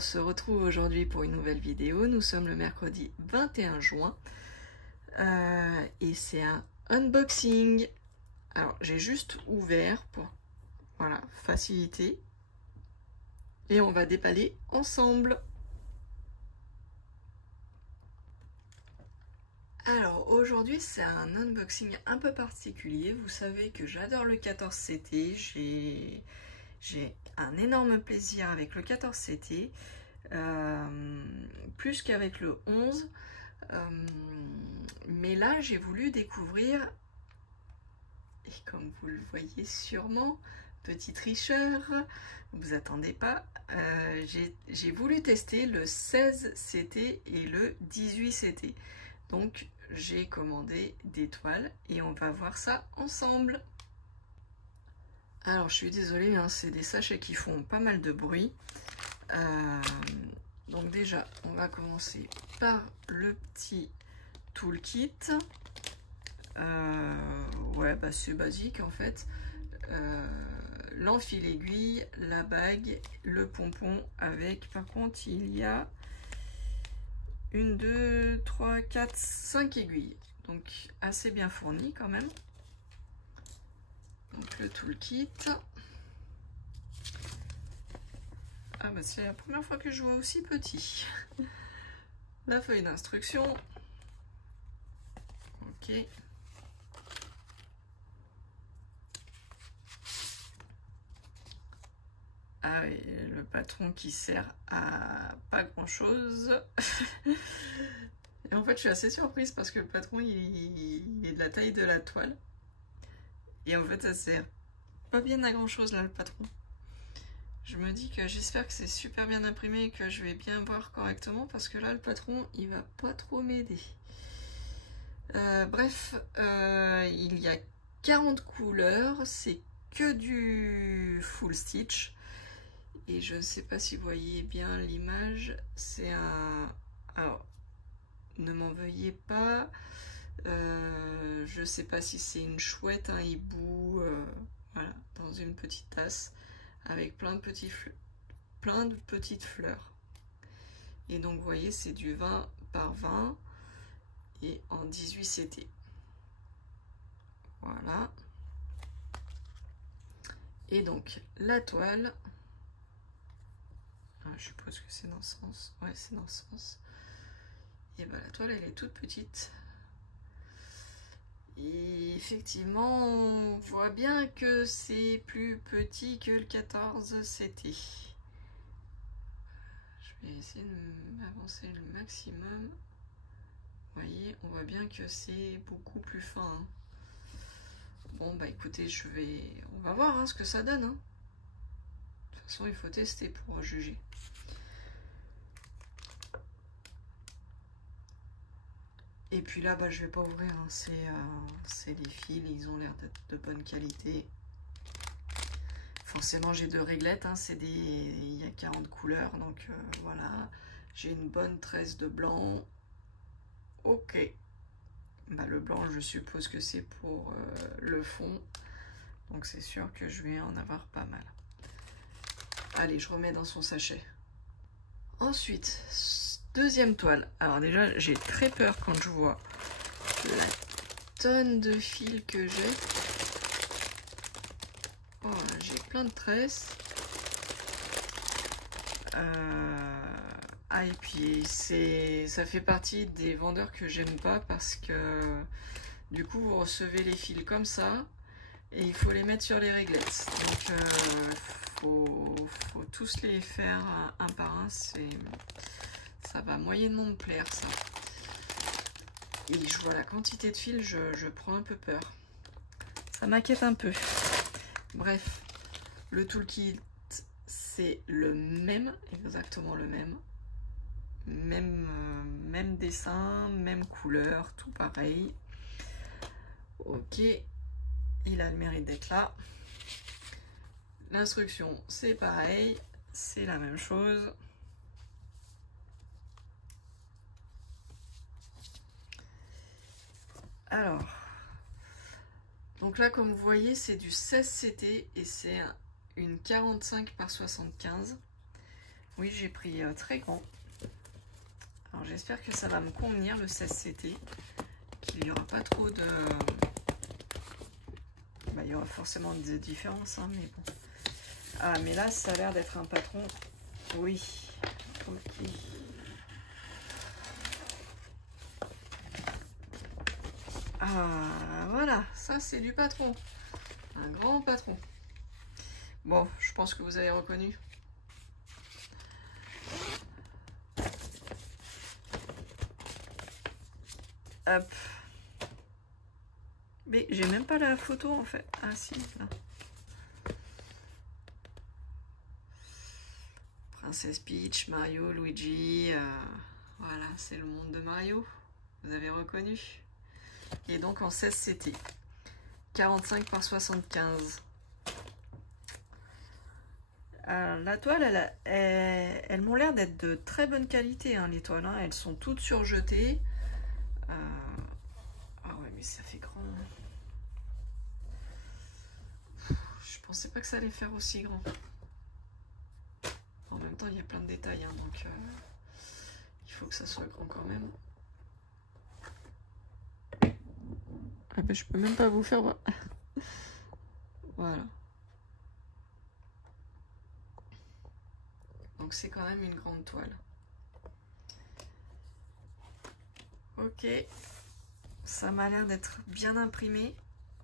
on se retrouve aujourd'hui pour une nouvelle vidéo. Nous sommes le mercredi 21 juin et c'est un unboxing. Alors j'ai juste ouvert pour voilà, faciliter et on va déballer ensemble. Alors aujourd'hui c'est un unboxing un peu particulier. Vous savez que j'adore le 14CT, j'ai un énorme plaisir avec le 14CT, plus qu'avec le 11. Mais là j'ai voulu découvrir, et comme vous le voyez sûrement, petit tricheur, vous attendez pas, j'ai voulu tester le 16CT et le 18CT. Donc j'ai commandé des toiles et on va voir ça ensemble. Alors je suis désolée, hein, c'est des sachets qui font pas mal de bruit. Donc déjà on va commencer par le petit toolkit. Ouais, bah c'est basique en fait. L'enfil aiguille, la bague, le pompon avec, par contre il y a 1, 2, 3, 4, 5 aiguilles. Donc assez bien fourni quand même. Donc le toolkit. Ah bah c'est la première fois que je vois aussi petit. La feuille d'instruction. Ok. Ah oui, le patron qui sert à pas grand chose. Et en fait je suis assez surprise parce que le patron il est de la taille de la toile. Et en fait ça sert pas bien à grand chose là le patron. Je me dis que j'espère que c'est super bien imprimé et que je vais bien voir correctement parce que là le patron il va pas trop m'aider. Bref, il y a 40 couleurs, c'est que du full stitch. Et je ne sais pas si vous voyez bien l'image, c'est un... Alors, ne m'en veuillez pas, je ne sais pas si c'est une chouette, un hibou, voilà, dans une petite tasse, avec plein de petites fleurs. Et donc, vous voyez, c'est du 20 par 20 et en 18CT. Voilà. Et donc, la toile... Ah, je suppose que c'est dans ce sens. Ouais, c'est dans ce sens. Et ben la toile, elle est toute petite. Et effectivement, on voit bien que c'est plus petit que le 14CT. Je vais essayer de m'avancer le maximum. Vous voyez, on voit bien que c'est beaucoup plus fin. Hein. Bon, bah écoutez, on va voir hein, ce que ça donne. Hein. De toute façon, il faut tester pour juger. Et puis là, bah, je vais pas ouvrir, hein. C'est les fils, ils ont l'air d'être de bonne qualité. Forcément, j'ai 2 réglettes, hein. Il y a 40 couleurs, donc voilà. J'ai une bonne tresse de blanc. Ok. Bah, le blanc, je suppose que c'est pour le fond. Donc c'est sûr que je vais en avoir pas mal. Allez, je remets dans son sachet. Ensuite, deuxième toile. Alors déjà, j'ai très peur quand je vois la tonne de fils que j'ai. Oh, j'ai plein de tresses. Ah, et puis ça fait partie des vendeurs que j'aime pas parce que du coup vous recevez les fils comme ça et il faut les mettre sur les réglettes. Donc faut tous les faire un par un. Ça va moyennement me plaire ça. Et je vois la quantité de fils, je prends un peu peur. Ça m'inquiète un peu. Bref, le toolkit c'est le même, exactement le même. Même dessin, même couleur, tout pareil. Ok, il a le mérite d'être là. L'instruction c'est pareil, c'est la même chose. Alors, donc là comme vous voyez c'est du 16CT et c'est une 45 par 75. Oui, j'ai pris très grand. Alors j'espère que ça va me convenir le 16CT, qu'il n'y aura pas trop de... Bah, il y aura forcément des différences, hein, mais bon. Ah, mais là, ça a l'air d'être un patron. Oui. Ok. Ah, voilà. Ça, c'est du patron. Un grand patron. Bon, je pense que vous avez reconnu. Hop. Mais j'ai même pas la photo, en fait. Ah, si, là. Princesse Peach, Mario, Luigi, voilà, c'est le monde de Mario, vous avez reconnu. Et donc en 16CT, 45 par 75. La toile, elles m'ont l'air d'être de très bonne qualité, hein, les toiles, hein. Elles sont toutes surjetées. Ah ouais, mais ça fait grand. Je pensais pas que ça allait faire aussi grand. En même temps, il y a plein de détails, hein, donc il faut que ça soit grand quand même. Ah ben, je peux même pas vous faire voir. Voilà. Donc c'est quand même une grande toile. Ok. Ça m'a l'air d'être bien imprimé.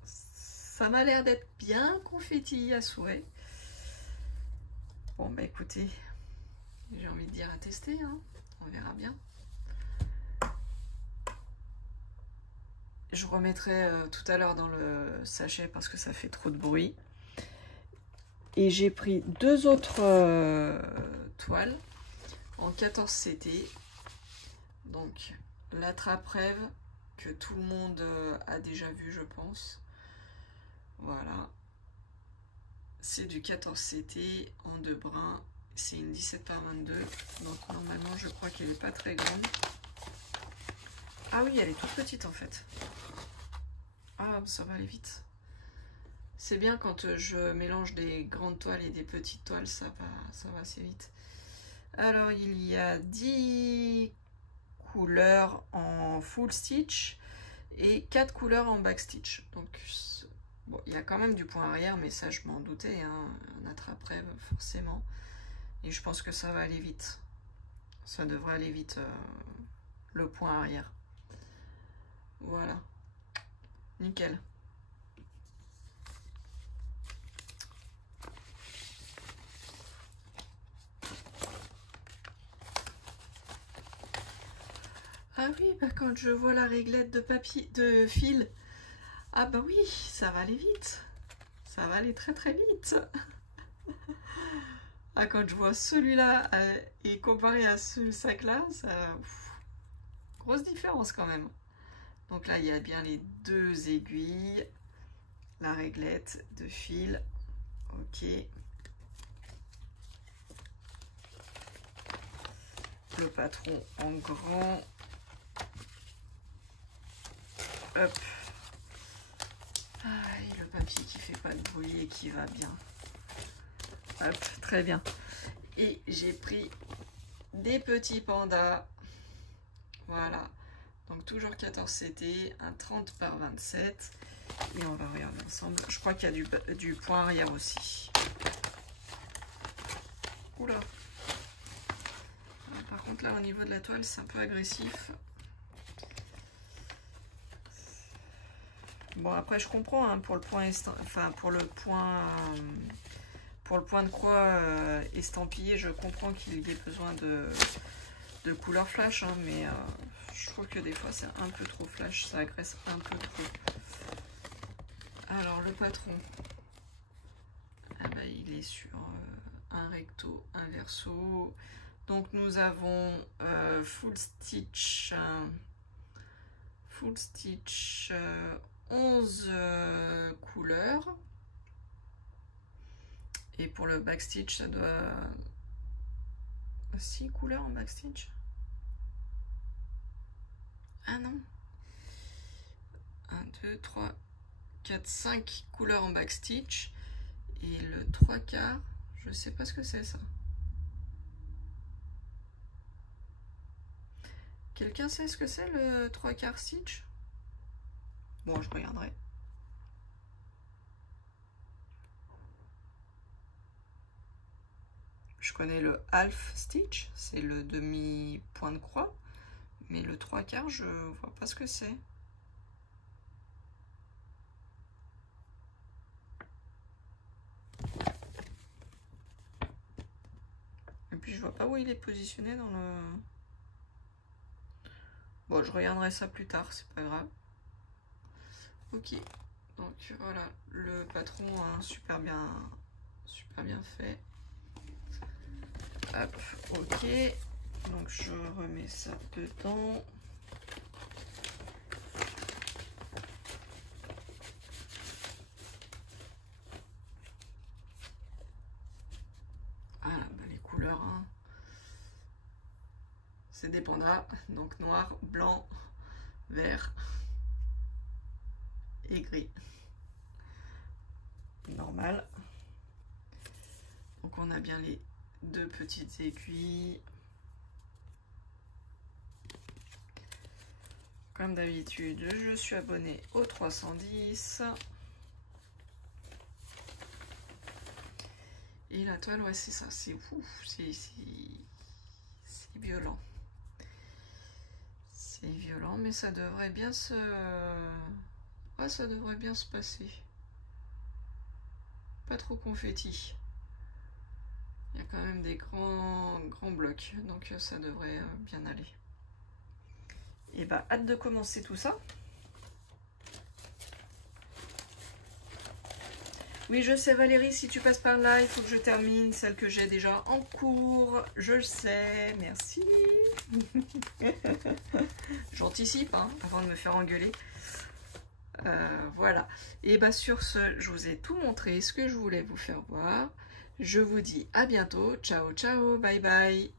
Ça m'a l'air d'être bien confetti à souhait. Bon bah écoutez, j'ai envie de dire à tester, hein. On verra bien. Je remettrai tout à l'heure dans le sachet parce que ça fait trop de bruit. Et j'ai pris deux autres toiles en 14CT. Donc la trappe-rêve que tout le monde a déjà vu, je pense. Voilà. C'est du 14CT en 2 brins. C'est une 17 par 22. Donc normalement, je crois qu'elle n'est pas très grande. Ah oui, elle est toute petite en fait. Ah, ça va aller vite. C'est bien quand je mélange des grandes toiles et des petites toiles, ça va assez vite. Alors, il y a 10 couleurs en full stitch et 4 couleurs en back stitch. Donc, bon, il y a quand même du point arrière, mais ça, je m'en doutais, hein, un attrape-rêve, forcément. Et je pense que ça va aller vite. Ça devrait aller vite, le point arrière. Voilà. Nickel. Ah oui, bah quand je vois la réglette de papier, de fil, ah bah oui, ça va aller vite. Ça va aller très très vite. Ah, quand je vois celui-là et comparé à ce sac-là, ça... grosse différence quand même. Donc là, il y a bien les deux aiguilles, la réglette de fil. Ok. Le patron en grand. Hop. Ah, et le papier qui fait pas de bruit et qui va bien. Hop, très bien. Et j'ai pris des petits pandas. Voilà. Donc toujours 14CT, un 30 par 27. Et on va regarder ensemble. Je crois qu'il y a du point arrière aussi. Oula. Par contre là au niveau de la toile c'est un peu agressif. Bon après je comprends, hein, pour le point pour le point de croix estampillé, je comprends qu'il y ait besoin de couleur flash, hein, mais je trouve que des fois c'est un peu trop flash, ça agresse un peu trop. Alors le patron, ah bah, il est sur un recto, un verso. Donc nous avons full stitch 11 couleurs. Et pour le backstitch, ça doit 6 couleurs en backstitch. Ah non. 1, 2, 3, 4, 5 couleurs en backstitch. Et le 3/4, je sais pas ce que c'est ça. Quelqu'un sait ce que c'est le 3/4 stitch? Bon, je regarderai. Je connais le half stitch, c'est le demi point de croix, mais le 3/4, je vois pas ce que c'est. Et puis je vois pas où il est positionné dans le... Bon, je regarderai ça plus tard, c'est pas grave. Ok, donc voilà, le patron a super bien fait. Hop, ok, donc je remets ça dedans. Ah, bah les couleurs, hein. C'est des pandas, donc noir, blanc, vert et gris. Normal. Donc on a bien les deux petites aiguilles. Comme d'habitude, je suis abonnée au 310. Et la toile, ouais, c'est ça, c'est ouf, c'est violent. C'est violent, mais ça devrait bien se... Ah, ça devrait bien se passer. Pas trop confetti. Il y a quand même des grands blocs, donc ça devrait bien aller. Et bah, hâte de commencer tout ça. Oui, je sais Valérie, si tu passes par là, il faut que je termine celle que j'ai déjà en cours. Je le sais, merci. J'anticipe, hein, avant de me faire engueuler. Voilà. Et bah sur ce, je vous ai tout montré, ce que je voulais vous faire voir. Je vous dis à bientôt. Ciao, ciao, bye bye.